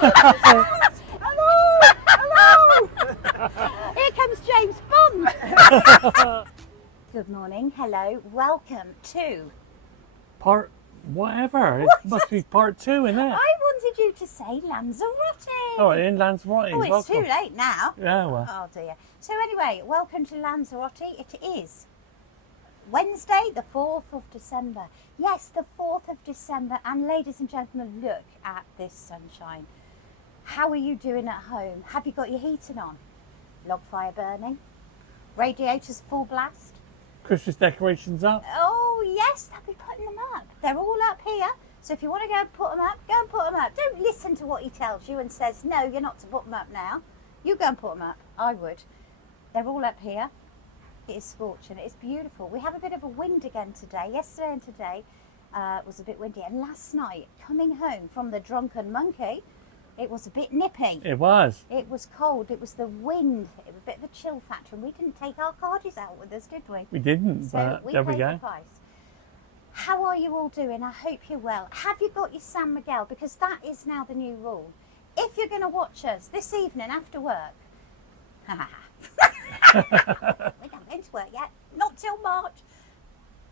Hello! Here comes James Bond. Good morning, hello, welcome to... Part whatever. It must be part 2, isn't it? I wanted you to say Lanzarote. Oh, in Lanzarote. Oh, it's welcome. too late now. Yeah, well. Oh dear. So anyway, welcome to Lanzarote. It is Wednesday, the 4th of December. Yes, the 4th of December. And ladies and gentlemen, look at this sunshine. How are you doing at home? Have you got your heating on? Log fire burning? Radiators full blast? Christmas decorations up. Oh yes, they'll be putting them up. They're all up here. So if you want to go and put them up, go and put them up. Don't listen to what he tells you and says, no, you're not to put them up now. You go and put them up. I would. They're all up here. It is scorching. It's beautiful. We have a bit of a wind again today. Yesterday and today was a bit windy. And last night, coming home from the Drunken Monkey, it was a bit nippy. It was. It was cold. It was the wind. It was a bit of a chill factor. And we didn't take our cardies out with us, did we? We didn't, So but there we paid go. the price. How are you all doing? I hope you're well. Have you got your San Miguel? Because that is now the new rule. If you're going to watch us this evening after work, we're not going to work yet, not till March.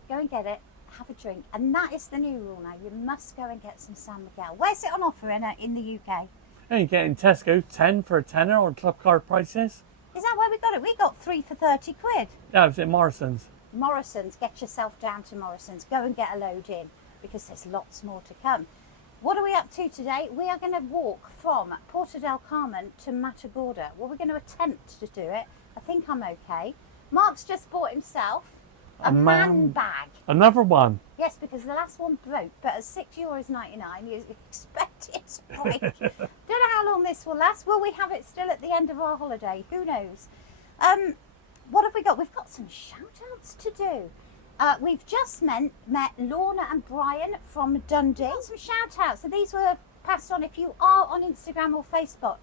Go and get it, have a drink. And that is the new rule now. You must go and get some San Miguel. Where's it on offer in the UK? And you get in Tesco 10 for a tenner on club card prices. Is that where we got it? We got 3 for 30 quid. Yeah, it was at Morrison's. Morrison's, get yourself down to Morrison's. Go and get a load in because there's lots more to come. What are we up to today? We are going to walk from Puerto Del Carmen to Matagorda. Well, we're going to attempt to do it. I think I'm okay. Mark's just bought himself a man bag. Another one. Yes, because the last one broke, but at €6.99, you expect it's right. Don't know how long this will last. Will we have it still at the end of our holiday? Who knows? What have we got? We've got some shout-outs to do. We've just met Lorna and Brian from Dundee. Some shout-outs. So these were passed on. If you are on Instagram or Facebook,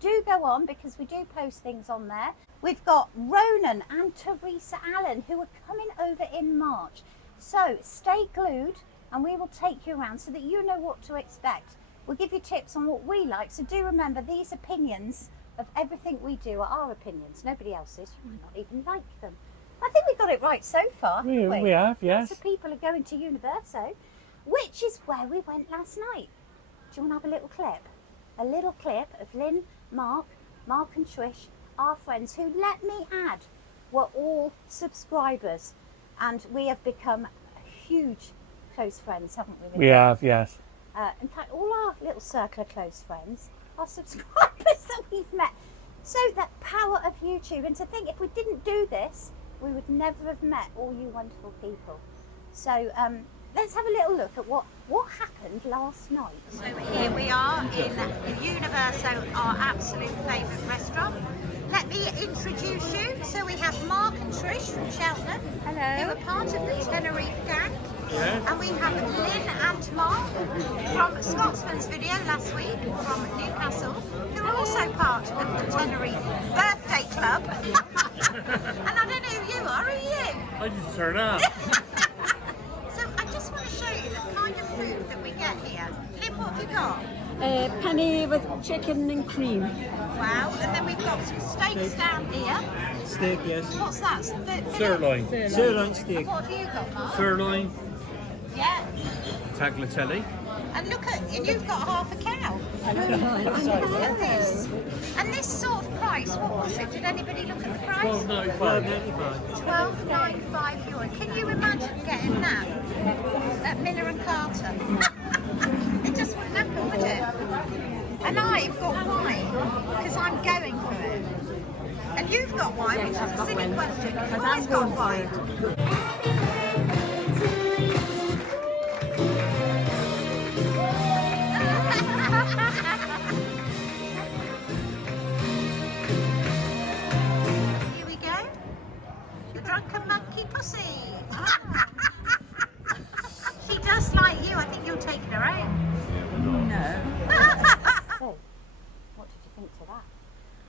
do go on because we do post things on there. We've got Ronan and Teresa Allen who are coming over in March. So stay glued and we will take you around so that you know what to expect. We'll give you tips on what we like. So do remember these opinions of everything we do are our opinions. Nobody else's. You might not even like them. I think we got it right so far, haven't we? We have, yes. Lots of people are going to Universo, which is where we went last night. Do you want to have a little clip? A little clip of Lynn, Mark and Trish, our friends, who, let me add, were all subscribers. And we have become huge close friends, haven't we? We have, yes. In fact, all our little circle of close friends are subscribers that we've met. So that power of YouTube. And to think, if we didn't do this, we would never have met all you wonderful people. So let's have a little look at what happened last night. So here we are in Universo, our absolute favourite restaurant. Let me introduce you. So we have Mark and Trish from Cheltenham, who are part of the Tenerife gang. Yeah. And we have Lynn and Mark from Scotsman's video last week from Newcastle, who are also part of the Tenerife birthday club. And I don't know who you are you? I just turned up. So I just want to show you the kind of food that we get here. Lynn, what have you got? Penny with chicken and cream. Wow, and then we've got some steaks down here. Steak, yes. What's that? Sirloin. Sirloin steak. What have you got, Mark? Sirloin. Yeah. Tagliatelle. And look at, and you've got half a cow. Look at this. And this sort of price, what was it? Did anybody look at the price? $12.95. €12.95. Can you imagine getting that at Miller and Carter? It just wouldn't happen, would it? And I've got wine because I'm going for it. And you've got wine, which is a silly question because I've got wine. Here we go. The Drunken Monkey Pussy. Ah. She does like you. I think you're taking her out. No. So, what did you think to that?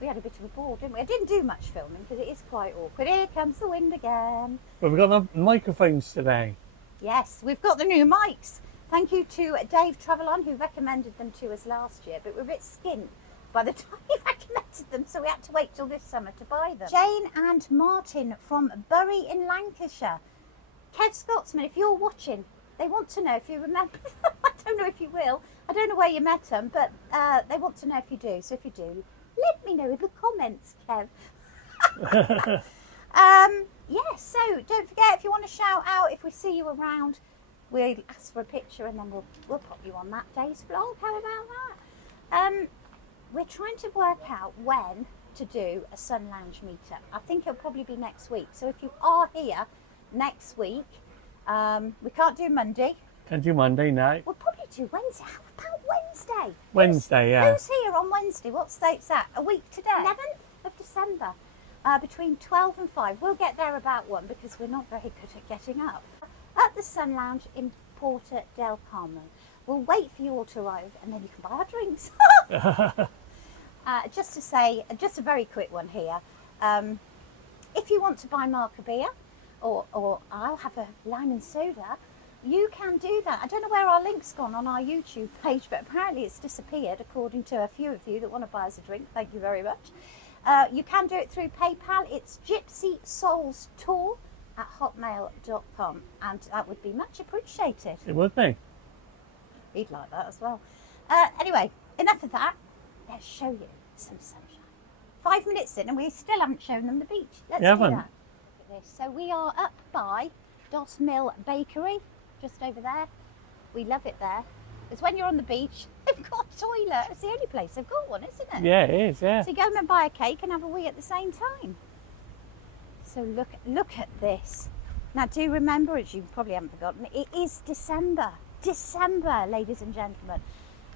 We had a bit of a ball, didn't we? I didn't do much filming because it is quite awkward. Here comes the wind again. But we've got the microphones today. Yes, we've got the new mics. Thank you to Dave Travelon, who recommended them to us last year, but we're a bit skint by the time he recommended them, so we had to wait till this summer to buy them. Jane and Martin from Bury in Lancashire. Kev Scotsman, if you're watching, they want to know if you remember them. I don't know if you will. I don't know where you met them, but they want to know if you do. So if you do, let me know in the comments, Kev. Yeah, so don't forget, if you want to shout out, if we see you around, we'll ask for a picture and then we'll pop you on that day's vlog. How about that? We're trying to work out when to do a Sun Lounge meetup. I think it'll probably be next week. So if you are here next week, we can't do Monday. Can't do Monday night. We'll probably do Wednesday. How about Wednesday? Wednesday, yeah. Who's here on Wednesday? What date's that? A week today? 11th of December. Between 12 and 5. We'll get there about 1 because we're not very good at getting up. At the Sun Lounge in Puerto Del Carmen. We'll wait for you all to arrive and then you can buy our drinks. Just to say, just a very quick one here. If you want to buy Mark a beer, or I'll have a lime and soda, you can do that. I don't know where our link's gone on our YouTube page, but apparently it's disappeared according to a few of you that want to buy us a drink. Thank you very much. You can do it through PayPal. It's gypsysoulstour@hotmail.com, and that would be much appreciated. It would be. He'd like that as well. Anyway, enough of that. Let's show you some sunshine. 5 minutes in and we still haven't shown them the beach. Let's do that. Look at this. So we are up by Dos Mill Bakery, just over there. We love it there. It's when you're on the beach, they've got a toilet. It's the only place they've got one, isn't it? Yeah, it is, yeah. So you go and buy a cake and have a wee at the same time. So look at this. Now do remember, as you probably haven't forgotten, it is December. December, ladies and gentlemen.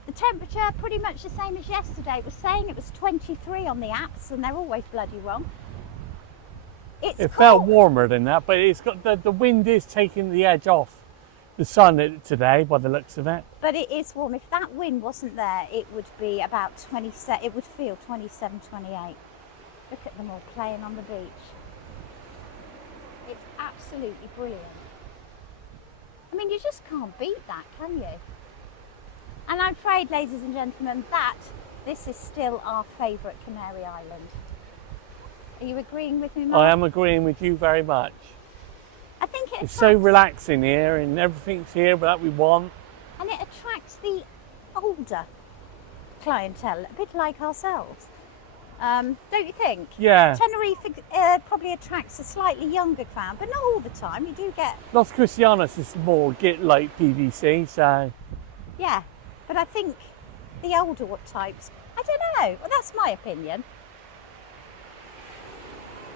The temperature pretty much the same as yesterday. It was saying it was 23 on the apps, and they're always bloody wrong. It felt warmer than that, but it's got the wind is taking the edge off the sun today by the looks of it. But it is warm. If that wind wasn't there, it would be about 27. It would feel 27, 28. Look at them all playing on the beach. It's absolutely brilliant. I mean, you just can't beat that, can you? And I'm afraid, ladies and gentlemen, this is still our favourite Canary Island. Are you agreeing with me, Mark? I am agreeing with you very much. I think it's so relaxing here, and everything's here that we want. And it attracts the older clientele, a bit like ourselves. Don't you think? Yeah. Tenerife probably attracts a slightly younger crowd, but not all the time. You do get... Los Cristianos is more get like PVC, so... Yeah, but I think the older types, I don't know. Well, that's my opinion.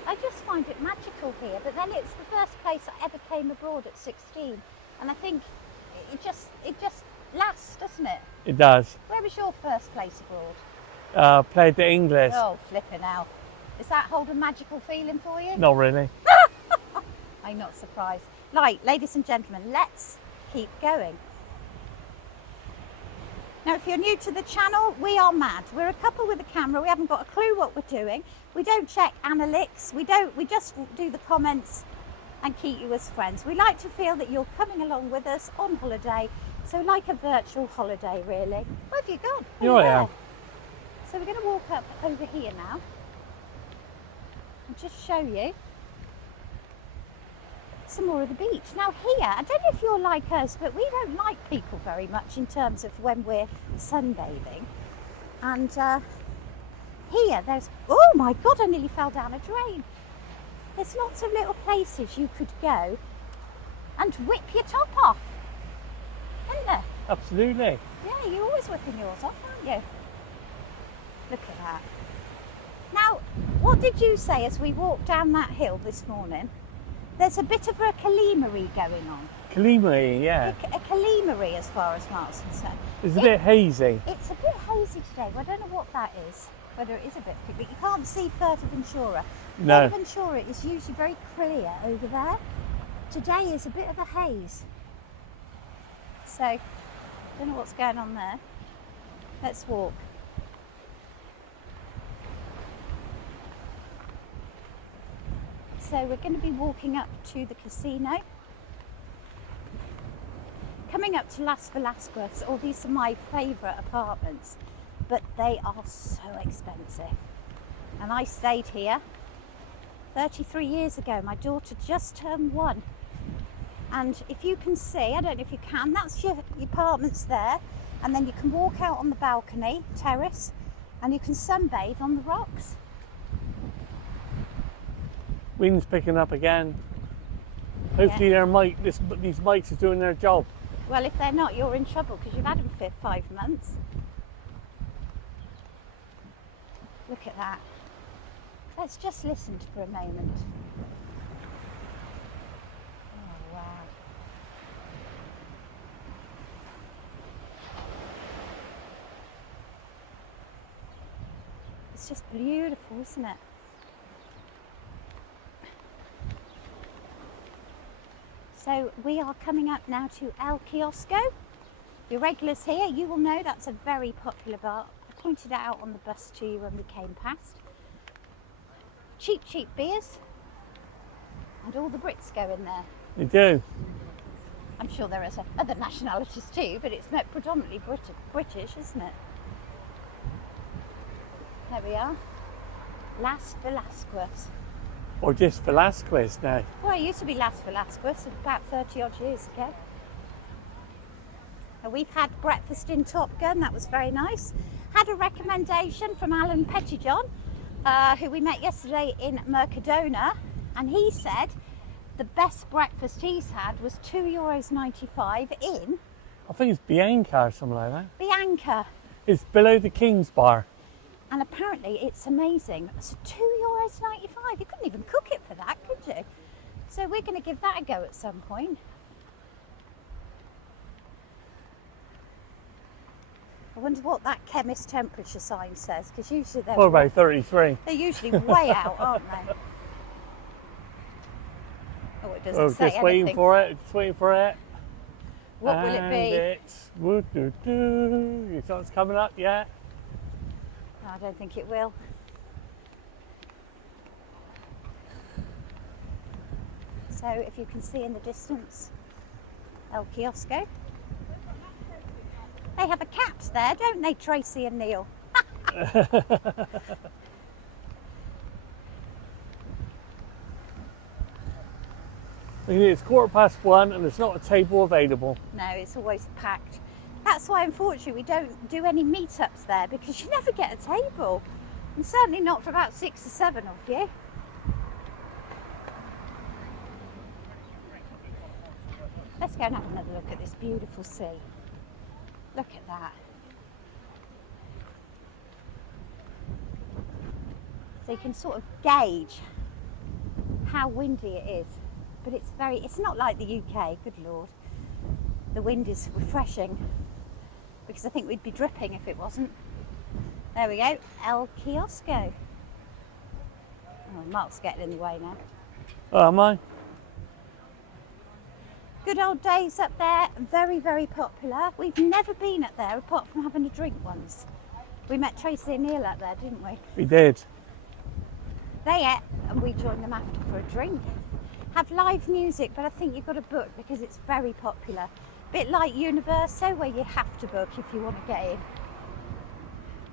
I just find it magical here, but then it's the first place I ever came abroad at 16, and I think it just lasts, doesn't it? It does. Where was your first place abroad? Played the English. Oh, flipping out. Does that hold a magical feeling for you? Not really. I'm not surprised. Right, ladies and gentlemen, let's keep going. Now, if you're new to the channel, we are mad. We're a couple with a camera. We haven't got a clue what we're doing. We don't check analytics. We just do the comments and keep you as friends. We like to feel that you're coming along with us on holiday. So like a virtual holiday, really. Where have you gone? Here I am. So we're going to walk up over here now and just show you some more of the beach. Now here, I don't know if you're like us, but we don't like people very much in terms of when we're sunbathing. And here there's, oh my God, I nearly fell down a drain. There's lots of little places you could go and whip your top off, isn't there? Absolutely. Yeah, you're always whipping yours off, aren't you? Look at that. Now, what did you say as we walked down that hill this morning? There's a bit of a calimery going on. Calimery, yeah. A calimery as far as Mark's concerned. It's a bit hazy. It's a bit hazy today. Well, I don't know what that is, whether it is a bit, but you can't see Fuerteventura. No. Fuerteventura is usually very clear over there. Today is a bit of a haze. So, I don't know what's going on there. Let's walk. So we're going to be walking up to the casino. Come coming up to Las Velasquez. All these are my favourite apartments, but they are so expensive. And I stayed here 33 years ago. My daughter just turned 1. And if you can see, I don't know if you can, that's your apartments there. And then you can walk out on the balcony, terrace, and you can sunbathe on the rocks. Wind's picking up again. Hopefully these mics are doing their job. Well, if they're not, you're in trouble because you've had them for 5 months. Look at that. Let's just listen for a moment. Oh, wow. It's just beautiful, isn't it? So we are coming up now to El Kiosco. If you're regulars here, you will know that's a very popular bar. I pointed it out on the bus to you when we came past. Cheap beers. And all the Brits go in there. They do. I'm sure there are other nationalities too, but it's predominantly British, isn't it? There we are. Las Velasquez. Or just Velasquez now. Well, it used to be Las Velasquez about 30 odd years ago. And we've had breakfast in Top Gun, that was very nice. Had a recommendation from Alan Pettyjohn, who we met yesterday in Mercadona, and he said the best breakfast he's had was €2.95 in I think it's Bianca or something like that. Bianca. It's below the King's Bar. And apparently it's amazing. It's €2.95. You couldn't even cook it for that, could you? So we're going to give that a go at some point. I wonder what that chemist temperature sign says, because usually they're, What about 33? they're usually way out, aren't they? Oh, it doesn't say Just waiting anything. for it. Just waiting for it. What will it be? It's woo-doo-doo. You thought it's coming up yet? No, I don't think it will. So if you can see in the distance, El Kiosco. They have a cat there, don't they, Tracy and Neil? It's 1:15 and there's not a table available. No, it's always packed. That's why, unfortunately, we don't do any meetups there, because you never get a table. And certainly not for about 6 or 7 of you. Let's go and have another look at this beautiful sea. Look at that. So you can sort of gauge how windy it is. But it's not like the UK, good Lord. The wind is refreshing, because I think we'd be dripping if it wasn't. There we go, El Kiosco. Oh, Mark's getting in the way now. Oh, am I? Good old days up there, very, very popular. We've never been up there apart from having a drink once. We met Tracy and Neil up there, didn't we? We did. They ate and we joined them after for a drink. Have live music, but I think you've got to book because it's very popular. Bit like Universo, where you have to book if you want to get in.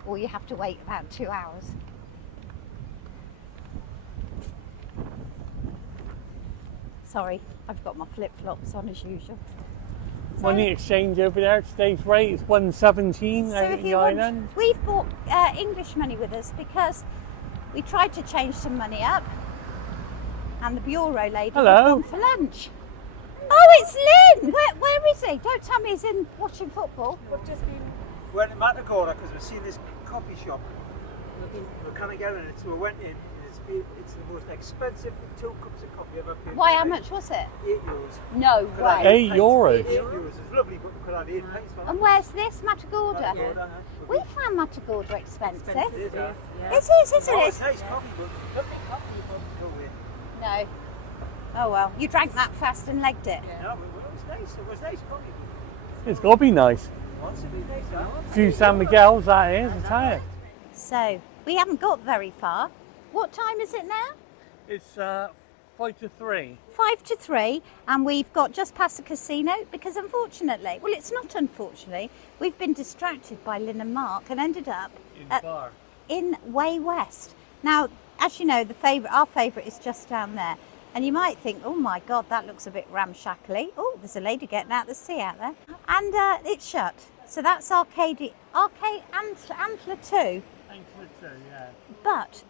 Or you have to wait about 2 hours. Sorry, I've got my flip-flops on as usual. So, Money exchange over there, today's rate is 117 so out if in the you want, island. we've bought English money with us because we tried to change some money up, and the bureau lady Hello. had gone for lunch. Oh, it's Lynn! Where is he? Don't tell me he's in watching football. We went to Matagorda because we've seen this coffee shop. We're kind of getting it, so we went in. And it's the most expensive 2 cups of coffee I've ever paid. Why, how much was it? €8. No Could I have way. €8. €8. It's lovely, but we could have 8 pence for And that. where's this? Matagorda? Matagorda, We found Matagorda expensive. It is, yeah. It is, isn't Oh, it? it's nice coffee, but lovely coffee, but no way. No. Oh well, you drank that fast and legged it. No, it was nice. It was nice coffee. It's got to be nice. Once it be nice, huh? A few San Miguel's, that is, I tell you. So, we haven't got very far. What time is it now? It's 5 to 3. 5 to 3, and we've got just past the casino because unfortunately, well, it's not unfortunately, we've been distracted by Lynn and Mark and ended up In the bar. in Way West. Now, as you know, our favourite is just down there. And you might think, oh my God, that looks a bit ramshackly. Oh, there's a lady getting out the sea out there. And it's shut. So that's Arcade Antler 2. Antler 2, yeah. But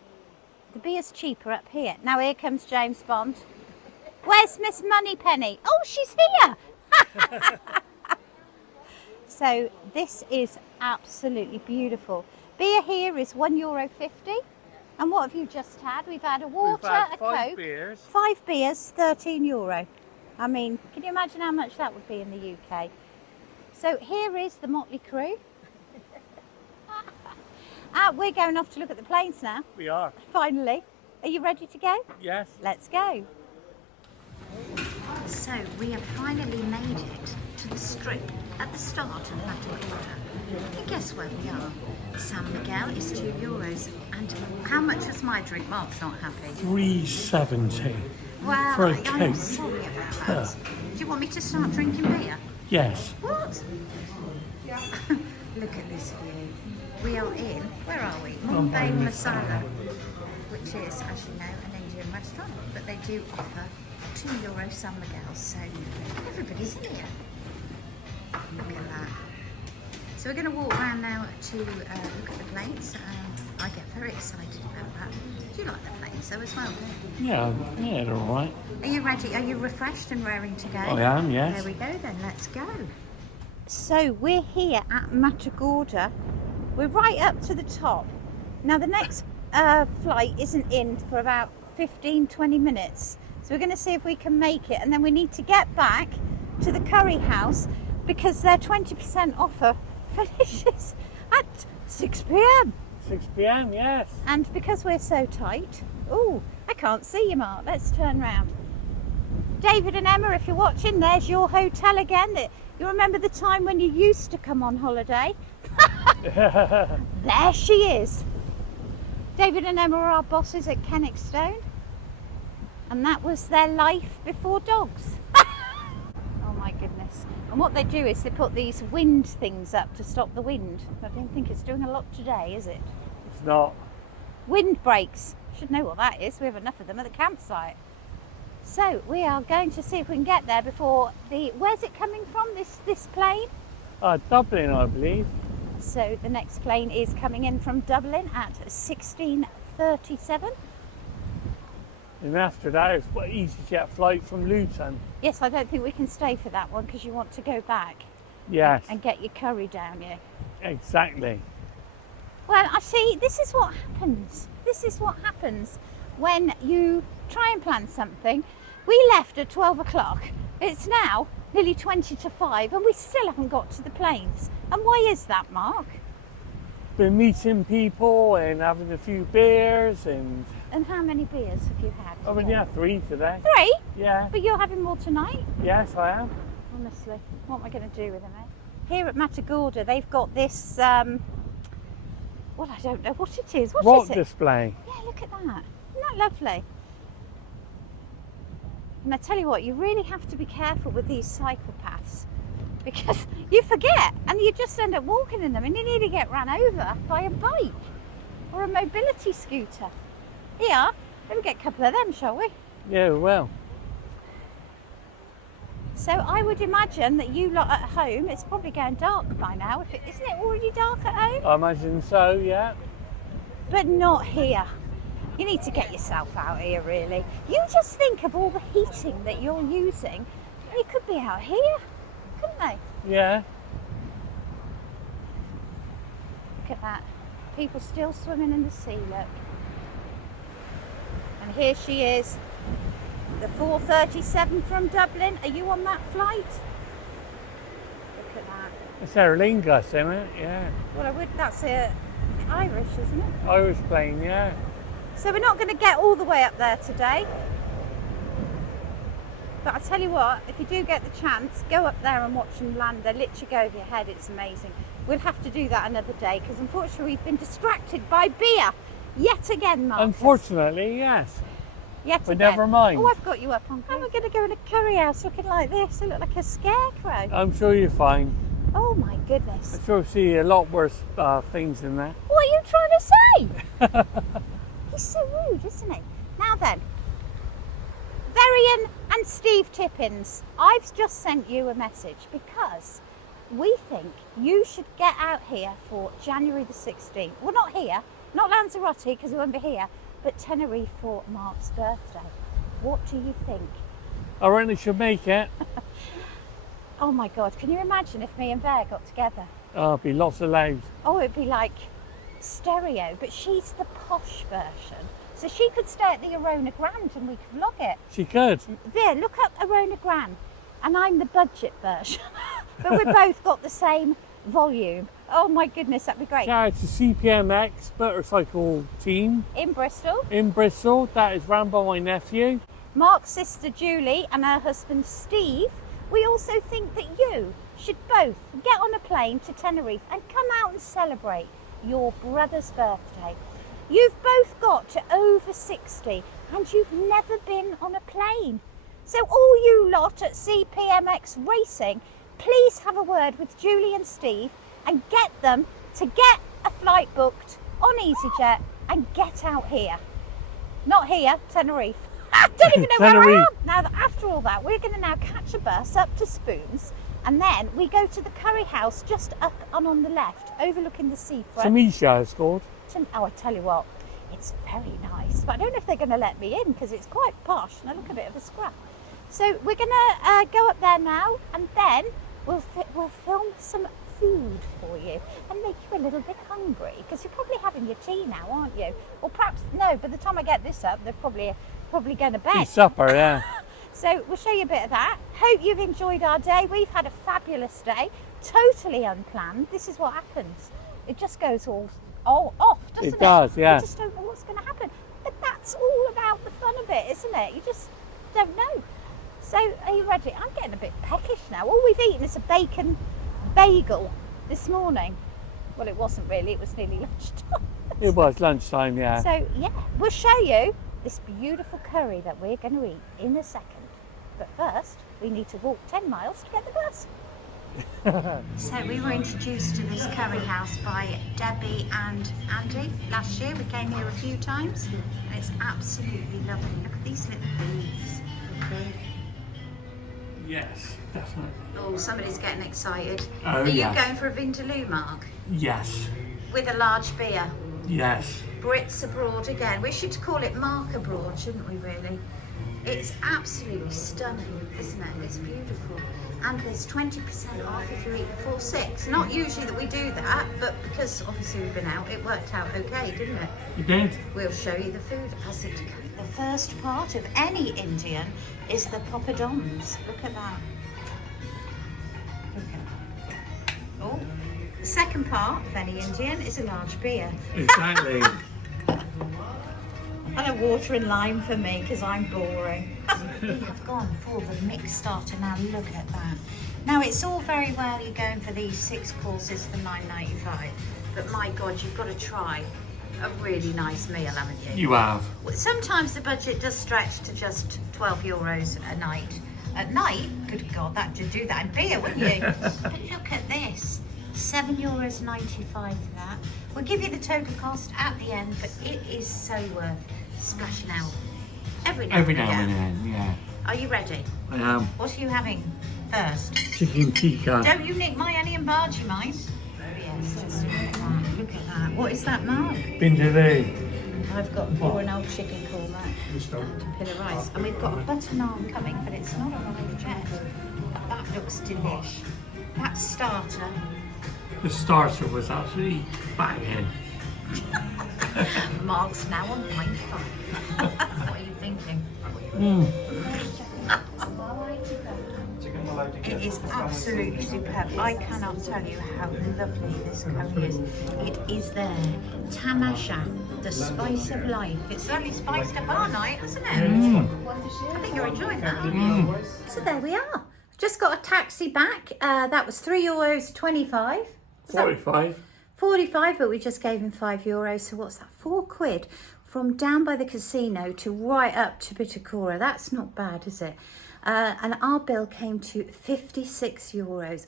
the beer's cheaper up here. Now here comes James Bond. Where's Miss Moneypenny? Oh, she's here. So this is absolutely beautiful. Beer here is €1.50. And what have you just had? We've had a water, We've had a 5 Coke. beers. 5 beers, €13. I mean, can you imagine how much that would be in the UK? So here is the Motley Crew. We're going off to look at the planes now, We are. finally. Are you ready to go? Yes. Let's go. So we have finally made it to the strip at the start of Matagorda. And guess where we are? San Miguel is €2. And how much was my drink? Mark's not happy. $3.70. Well, For a I'm Coke. sorry about that. Do you want me to start drinking beer? Yes. What? Look at this view. We are in, where are we? Mumbai Masala, which is, as you know, an Indian restaurant, but they do offer €2 San Miguel, so everybody's in here. Look at that. So we're going to walk around now to look at the planes. I get very excited about that. Do you like the planes though as well? Yeah, they're all right. Are you ready? Are you refreshed and raring to go? I am, yes. There we go then, let's go. So we're here at Matagorda. We're right up to the top. Now the next flight isn't in for about 15-20 minutes. So we're going to see if we can make it, and then we need to get back to the curry house because their 20% offer finishes at 6 p.m. 6 p.m, yes. And because we're so tight, oh, I can't see you, Mark. Let's turn round. David and Emma, if you're watching, there's your hotel again. You remember the time when you used to come on holiday? There she is. David and Emma are our bosses at Kenwick Stone. And that was their life before dogs. Oh my goodness. And what they do is they put these wind things up to stop the wind. I don't think it's doing a lot today, is it? It's not. Wind breaks. Should know what that is. We have enough of them at the campsite. So we are going to see if we can get there before where's it coming from, this plane? Dublin, I believe. So the next plane is coming in from Dublin at 16:37. And after that, it's an EasyJet flight from Luton. Yes, I don't think we can stay for that one because you want to go back Yes, and get your curry down you. exactly. Well, I see, this is what happens. This is what happens when you try and plan something. We left at 12 o'clock. It's now nearly 20 to 5 and we still haven't got to the planes. And why is that, Mark? Been meeting people and having a few beers and... And how many beers have you had? I mean, yeah, 3 today. 3? Yeah. But you're having more tonight? Yes, I am. Honestly, what am I going to do with them, eh? Here at Matagorda, they've got this, well, I don't know what it is. What Rock is it? display. Yeah, look at that. Isn't that lovely? And I tell you what, you really have to be careful with these cyclopaths because you forget and you just end up walking in them and you nearly get run over by a bike or a mobility scooter. Here, let me get a couple of them, shall we? Yeah, well. So I would imagine that you lot at home, it's probably going dark by now. Isn't it already dark at home? I imagine so, yeah. But not here. You need to get yourself out here, really. You just think of all the heating that you're using, and you could be out here, couldn't they? Yeah. Look at that. People still swimming in the sea, look. And here she is, the 4:37 from Dublin. Are you on that flight? Look at that. It's Aer Lingus, isn't it? Yeah. Well, that's Irish, isn't it? Irish plane, yeah. So we're not going to get all the way up there today. But I tell you what, if you do get the chance, go up there and watch them land. They literally go over your head. It's amazing. We'll have to do that another day because unfortunately we've been distracted by beer yet again, Marcus. Unfortunately, yes. Yet But again. never mind. Oh, I've got you up on. How am I going to go in a curry house looking like this? I look like a scarecrow. I'm sure you're fine. Oh my goodness. I'm sure I've seen a lot worse things in there. What are you trying to say? He's so rude, isn't he? Now then, Verian and Steve Tippins, I've just sent you a message because we think you should get out here for January the 16th. Well, not here, not Lanzarote because we won't be here, but Tenerife for Mark's birthday. What do you think? I reckon they should make it. Oh my God, can you imagine if me and Ver got together? Oh, it'd be lots of loud. Oh, it'd be like stereo, but she's the posh version. So she could stay at the Arona Grand and we could vlog it. She could. There, look up Arona Grand, and I'm the budget version. But we've both got the same volume. Oh my goodness, that'd be great. Yeah, it's a CPMX motorcycle team In Bristol, in Bristol that is run by my nephew. Mark's sister Julie and her husband Steve, we also think that you should both get on a plane to Tenerife and come out and celebrate your brother's birthday. You've both got to over 60 and you've never been on a plane. So all you lot at CPMX Racing, please have a word with Julie and Steve and get them to get a flight booked on EasyJet and get out here. Not here, Tenerife. I don't even know where I am. Now, after all that, we're going to now catch a bus up to Spoons and then we go to the curry house just up and on the left, overlooking the seafront. Tamisha is called. Oh, I tell you what, it's very nice. But I don't know if they're going to let me in because it's quite posh and I look a bit of a scruff. So we're going to go up there now and then we'll film some food for you and make you a little bit hungry because you're probably having your tea now, aren't you? Or perhaps, no, by the time I get this up, they're probably going to bed. Supper, yeah. So we'll show you a bit of that. Hope you've enjoyed our day. We've had a fabulous day, totally unplanned. This is what happens. It just goes all off, doesn't it? It does, yeah. You just don't know what's going to happen. But that's all about the fun of it, isn't it? You just don't know. So are you ready? I'm getting a bit peckish now. All we've eaten is a bacon bagel this morning. Well, it wasn't really. It was nearly lunchtime. It was lunchtime, yeah. So yeah, we'll show you this beautiful curry that we're going to eat in a second. But first, we need to walk 10 miles to get the bus. So we were introduced to this curry house by Debbie and Andy last year. We came here a few times and it's absolutely lovely. Look at these little booths. Yes, definitely. Oh, somebody's getting excited. Oh, Are you yes. going for a Vindaloo, Mark? Yes. With a large beer? Yes. Brits abroad again. We should call it Mark abroad, shouldn't we really? It's absolutely stunning, isn't it? It's beautiful. And there's 20% off if you eat before 6. Not usually that we do that, but because obviously we've been out, it worked out okay, didn't it? You did? We'll show you the food as it comes. The first part of any Indian is the poppadoms. Look at that. Look at that. Oh, the second part of any Indian is a large beer. Exactly. And a water and lime for me because I'm boring. We have gone for the mixed starter now. Look at that. Now it's all very well you're going for these 6 courses for $9.95, but my God, you've got to try a really nice meal, haven't you? You have. Sometimes the budget does stretch to just €12 a night. At night, good God, that would do that in beer, wouldn't you? But look at this. €7.95 for that. We'll give you the total cost at the end, but it is so worth splashing out every now Every and now again. and then, yeah. Are you ready? I am. What are you having first? Chicken tikka. Don't you nick my Annie and Bargy, mind? Yes, just look at that. Look at that. What is that, Mark? Vindaloo. I've got an old chicken korma and a pil of rice. And we've got a butter naan coming, but it's not arrived yet. That looks delish. That starter. The starter was absolutely banging. Mark's now on point 5. What are you thinking? It is absolutely superb. I cannot tell you how lovely this curry is. It is there. Tamasha, the spice of life. It's certainly spiced up our night, hasn't it? I think you're enjoying that. So there we are. Just got a taxi back. That was €3.25. 45. 45, but we just gave him €5. So what's that? £4. from down by the casino to right up to Pitagora. That's not bad, is it? And our bill came to €56.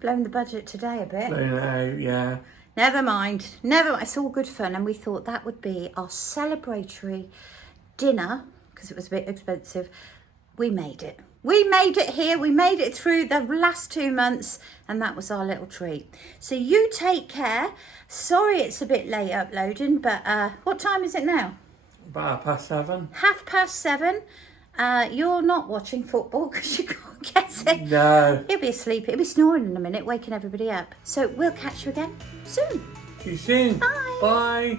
Blown the budget today a bit. I know, yeah. Never mind. Never mind. It's all good fun. And we thought that would be our celebratory dinner, because it was a bit expensive. We made it. We made it here. We made it through the last 2 months, and that was our little treat. So you take care. Sorry it's a bit late uploading, but what time is it now? About 7:30. 7:30. You're not watching football because you can't get it. No. He'll be asleep. He'll be snoring in a minute, waking everybody up. So we'll catch you again soon. See you soon. Bye. Bye.